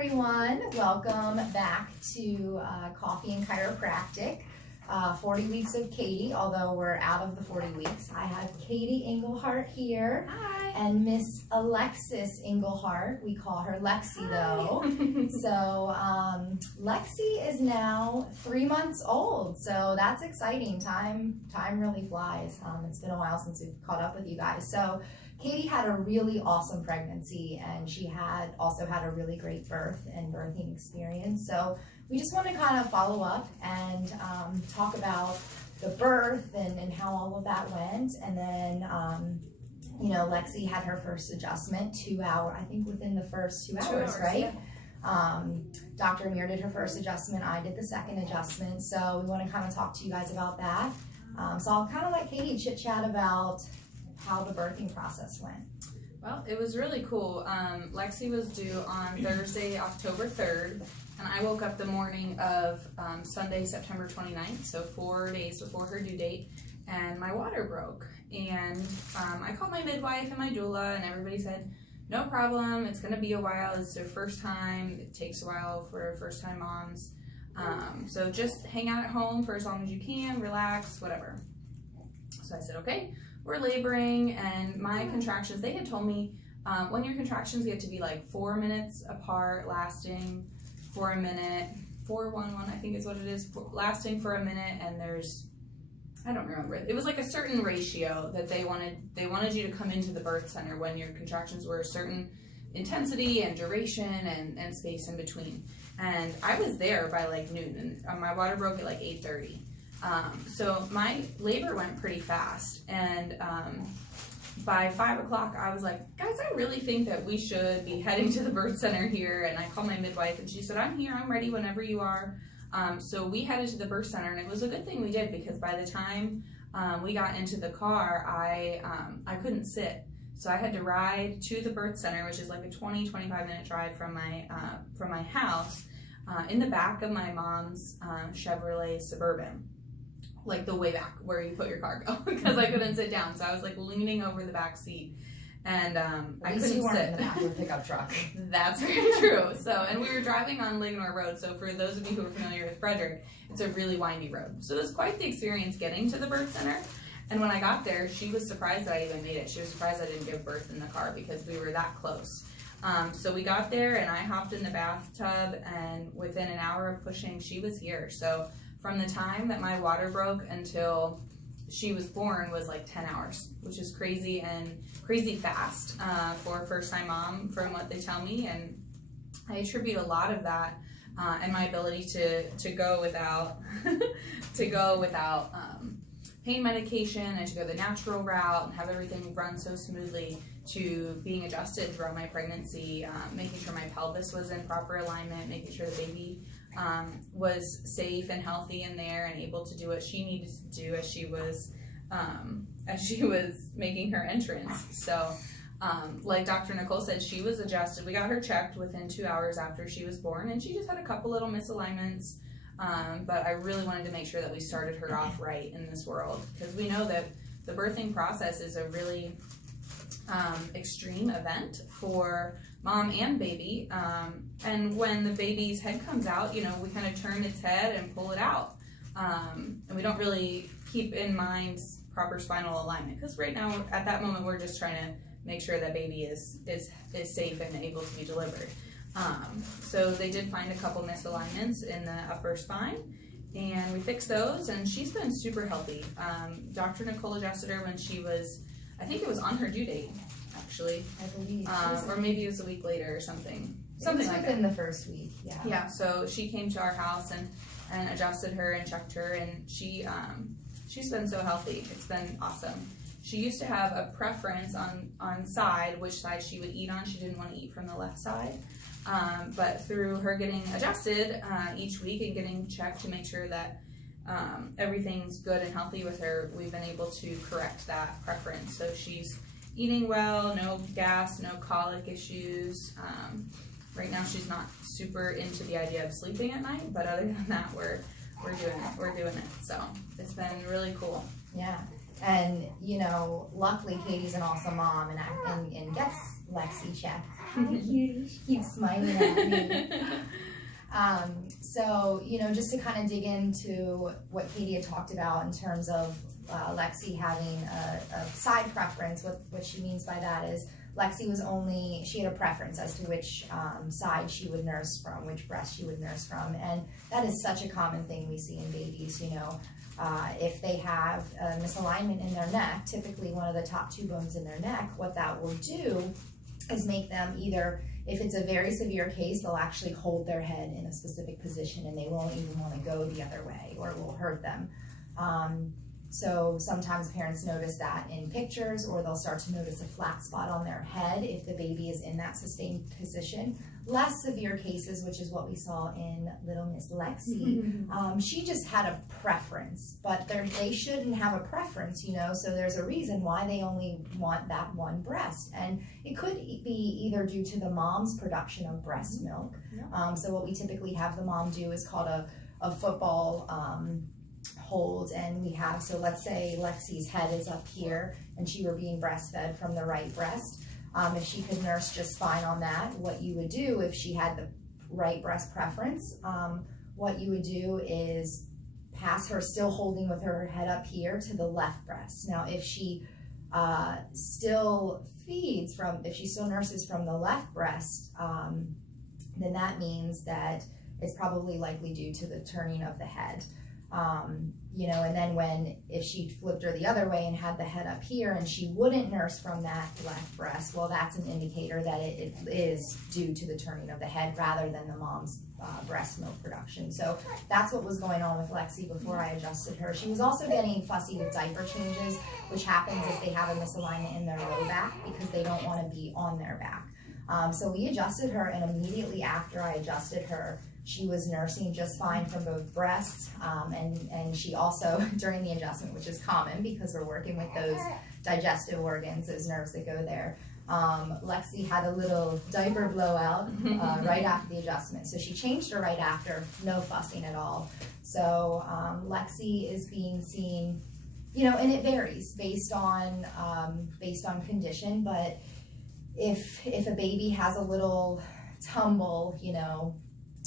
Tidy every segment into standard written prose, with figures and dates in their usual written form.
everyone. Welcome back to Coffee and Chiropractic, 40 Weeks of Kadi, although we're out of the 40 weeks. I have Kadi Engelhart here. Hi. And Miss Alexis Engelhart. We call her Lexi though. So Lexi is now 3 months old, so that's exciting. Time really flies. It's been a while since we've caught up with you guys. So Kadi had a really awesome pregnancy, and she had also had a really great birth and birthing experience. So we just want to kind of follow up and talk about the birth and how all of that went. And then, you know, Lexi had her first adjustment, 2 hour, I think within the first 2 hours, right? Yeah. Dr. Amir did her first adjustment. I did the second adjustment. So we want to kind of talk to you guys about that. So I'll kind of let Kadi chit chat about how the birthing process went. Well, it was really cool. Lexi was due on Thursday, October 3rd, and I woke up the morning of Sunday, September 29th, so 4 days before her due date, and my water broke. And I called my midwife and my doula, and everybody said, no problem, it's going to be a while, it's their first time, it takes a while for first-time moms, so just hang out at home for as long as you can, relax, whatever. So I said, okay. We're laboring, and my contractions, they had told me when your contractions get to be like 4 minutes apart, lasting for a minute, 4-1-1 I think is what it is, lasting for a minute, and there's, I don't remember, it was like a certain ratio that they wanted you to come into the birth center when your contractions were a certain intensity and duration and space in between. And I was there by like noon, and my water broke at like 8:30. So my labor went pretty fast, and by 5 o'clock I was like, guys, I really think that we should be heading to the birth center here. And I called my midwife, and she said, I'm here, I'm ready whenever you are. So we headed to the birth center, and it was a good thing we did, because by the time we got into the car, I couldn't sit. So I had to ride to the birth center, which is like a 20-25 minute drive from my house, in the back of my mom's Chevrolet Suburban. Like the way back where you put your cargo, because I couldn't sit down, so I was like leaning over the back seat, and I couldn't you weren't sit in the back of a pickup truck. That's very true. So, and we were driving on Lignor Road. So for those of you who are familiar with Frederick, it's a really windy road. So it was quite the experience getting to the birth center. And when I got there, she was surprised that I even made it. She was surprised I didn't give birth in the car, because we were that close. So we got there, and I hopped in the bathtub, and within an hour of pushing, she was here. So from the time that my water broke until she was born was like 10 hours, which is crazy and crazy fast for a first-time mom, from what they tell me. And I attribute a lot of that and my ability to go without pain medication, and to go the natural route and have everything run so smoothly, to being adjusted throughout my pregnancy, making sure my pelvis was in proper alignment, making sure the baby was safe and healthy in there and able to do what she needed to do as she was making her entrance. So like Dr. Nicole said, she was adjusted. We got her checked within 2 hours after she was born, and she just had a couple little misalignments, but I really wanted to make sure that we started her off right in this world, because we know that the birthing process is a really extreme event for mom and baby, and when the baby's head comes out, you know, we kind of turn its head and pull it out, and we don't really keep in mind proper spinal alignment, because right now at that moment we're just trying to make sure that baby is safe and able to be delivered. So they did find a couple misalignments in the upper spine, and we fixed those, and she's been super healthy. Dr. Nicole adjusted her when she was, I think it was on her due date, actually. I believe. Or maybe it was a week later or something. Something like within that. The first week, yeah. Yeah, so she came to our house and adjusted her and checked her, and she's been so healthy. It's been awesome. She used to have a preference on side, which side she would eat on. She didn't want to eat from the left side. But through her getting adjusted each week and getting checked to make sure that everything's good and healthy with her, we've been able to correct that preference. So she's eating well, no gas, no colic issues. Right now she's not super into the idea of sleeping at night, but other than that, we're doing it. So it's been really cool. Yeah. And, you know, luckily Katie's an awesome mom and gets Lexi checked. Hi, cutie. She keeps smiling at me. So, you know, just to kind of dig into what Katie had talked about in terms of Lexi having a side preference, what she means by that is Lexi she had a preference as to which side she would nurse from, which breast she would nurse from, and that is such a common thing we see in babies, you know. If they have a misalignment in their neck, typically one of the top 2 bones in their neck, what that will do is make them either, if it's a very severe case, they'll actually hold their head in a specific position and they won't even want to go the other way, or it will hurt them. So sometimes parents notice that in pictures, or they'll start to notice a flat spot on their head if the baby is in that sustained position. Less severe cases, which is what we saw in little Miss Lexi, she just had a preference, but they shouldn't have a preference, you know, so there's a reason why they only want that one breast. And it could be either due to the mom's production of breast milk. So what we typically have the mom do is called a football hold, and we have, so let's say Lexi's head is up here and she were being breastfed from the right breast. If she could nurse just fine on that, what you would do if she had the right breast preference, what you would do is pass her still holding with her head up here to the left breast. Now if she still nurses from the left breast, then that means that it's probably likely due to the turning of the head. You know, and then if she flipped her the other way and had the head up here and she wouldn't nurse from that left breast, well, that's an indicator that it is due to the turning of the head rather than the mom's breast milk production. So that's what was going on with Lexi before I adjusted her. She was also getting fussy with diaper changes, which happens if they have a misalignment in their low back because they don't want to be on their back. So we adjusted her, and immediately after I adjusted her, she was nursing just fine from both breasts, and she also, during the adjustment, which is common because we're working with those digestive organs, those nerves that go there, Lexi had a little diaper blowout right after the adjustment. So she changed her right after, no fussing at all. So Lexi is being seen, you know, and it varies based on condition, but if a baby has a little tumble, you know,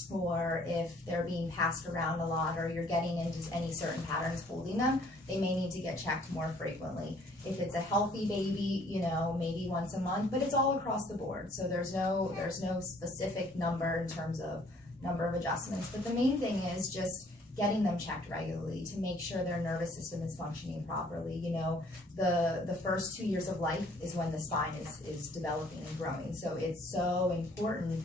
or if they're being passed around a lot, or you're getting into any certain patterns holding them, they may need to get checked more frequently. If it's a healthy baby, you know, maybe once a month, but it's all across the board. So there's no specific number in terms of number of adjustments. But the main thing is just getting them checked regularly to make sure their nervous system is functioning properly. You know, the first 2 years of life is when the spine is developing and growing. So it's so important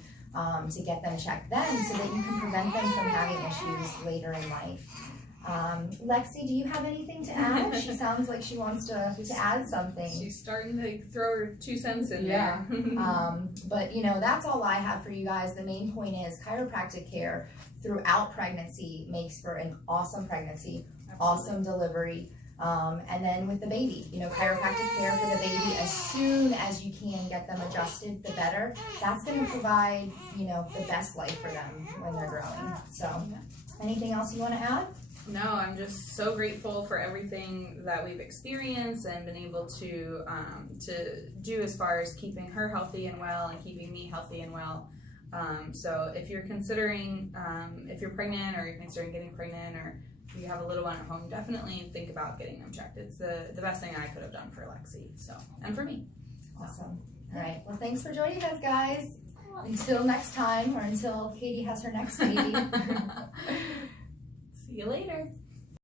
to get them checked then so that you can prevent them from having issues later in life. Lexi, do you have anything to add? She sounds like she wants to add something. She's starting to throw her 2 cents in there. But you know, that's all I have for you guys. The main point is chiropractic care throughout pregnancy makes for an awesome pregnancy, awesome delivery. And then with the baby, you know, chiropractic care for the baby, as soon as you can get them adjusted, the better. That's going to provide, you know, the best life for them when they're growing. So, anything else you want to add? No, I'm just so grateful for everything that we've experienced and been able to do as far as keeping her healthy and well and keeping me healthy and well. So if you're considering, if you're pregnant or you're considering getting pregnant, or if you have a little one at home, definitely think about getting them checked. It's the best thing I could have done for Lexi, so, and for me. Awesome. All right. Well, thanks for joining us, guys. Until next time, or until Katie has her next baby. See you later.